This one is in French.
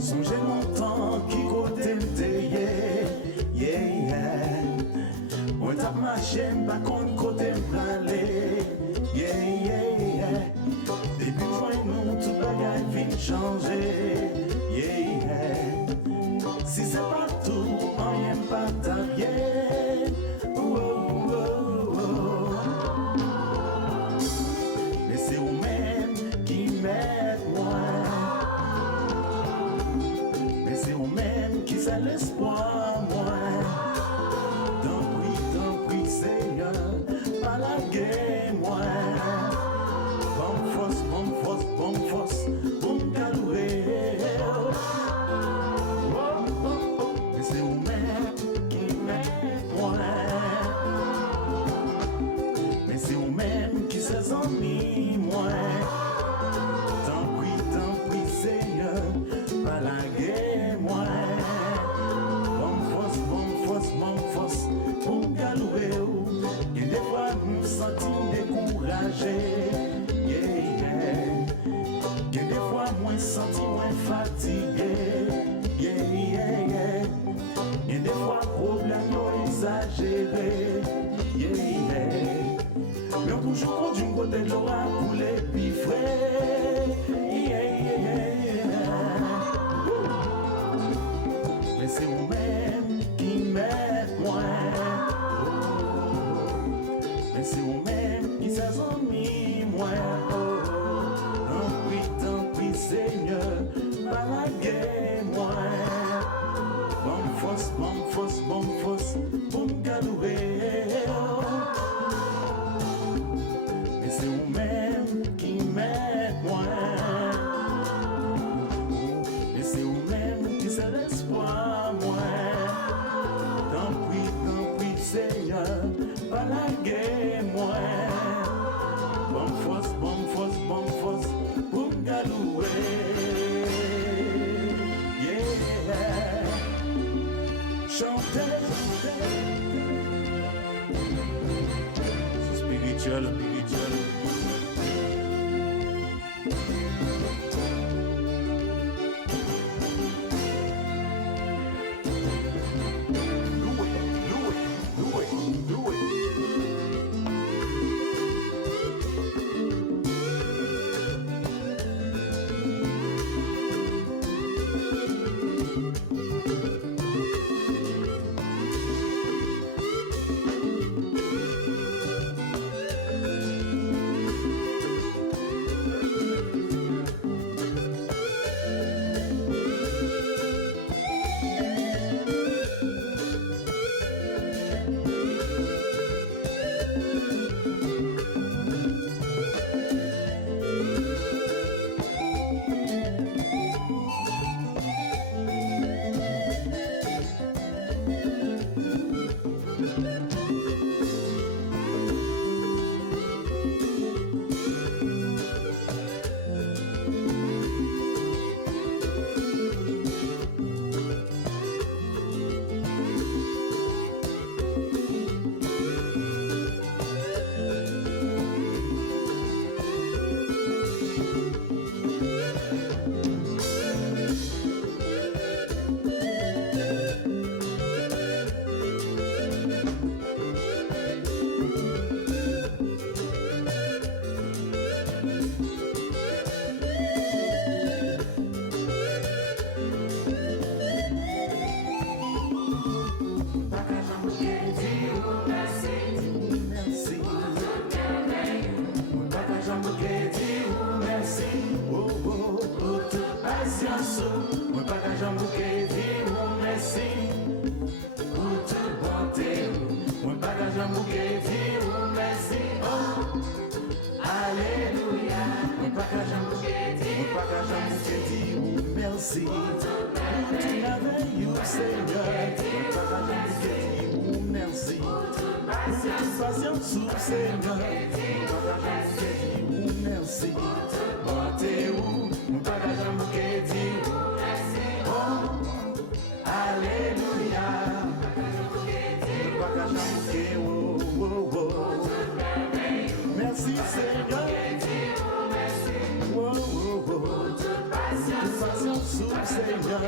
Songez longtemps qui côté yeah. On t'a marché, pas contre côté m'aller, yeah. Depuis point nous, tout bagaille vient changer, yeah. Si c'est pas tout, on n'aime pas ta bien. Mais c'est vous-même qui m'aide moi. Mais c'est vous-même qui c'est l'espoir moi. Tant pis Seigneur, pas la guerre moi. Bonne force, bon galouer. Mais c'est vous-même qui m'aide moi. Mais c'est vous-même qui s'est amis moi. Tant pis Seigneur, pas la guerre moi. Bonne force, bon galouer. Et des fois nous sentons découragés, yeah. Et des fois moins senti, moins fatigué, yeah. Et des fois problème exagéré, yeah. Mais on toujours conduit un côté de l'eau à couler puis frais, yeah. Mais c'est vous-même qui m'aide moi. Mais c'est vous-même qui s'est amis moi. Tant pis Seigneur, pas la guerre moi. Bonne force, bon galouer. Mais c'est vous-même qui m'aide moi. Mais c'est vous-même qui c'est l'espoir moi. Tant pis Seigneur, pas la guerre moi. Bonne force, bon galouer. Yeah. Chantez. C'est spirituel. Do it. Mwen pa ka jan bouke di ou mersi Ou tout bonté Mwen pa ka jan bouke di ou mersi Oh, Alléluia Mwen pa ka jan bouke di ou mersi Ou tout merveilleux Seigneur Mwen pa ka jan bouke di ou mersi Ou tout patience Seigneur Mwen pa ka jan bouke di ou mersi Bonté ou Mwen pa ka jan bouke di ou Alléluia, Mwen pa ka jan bouke Seigneur. Oh, oh, oh. Pour toute patience, Seigneur.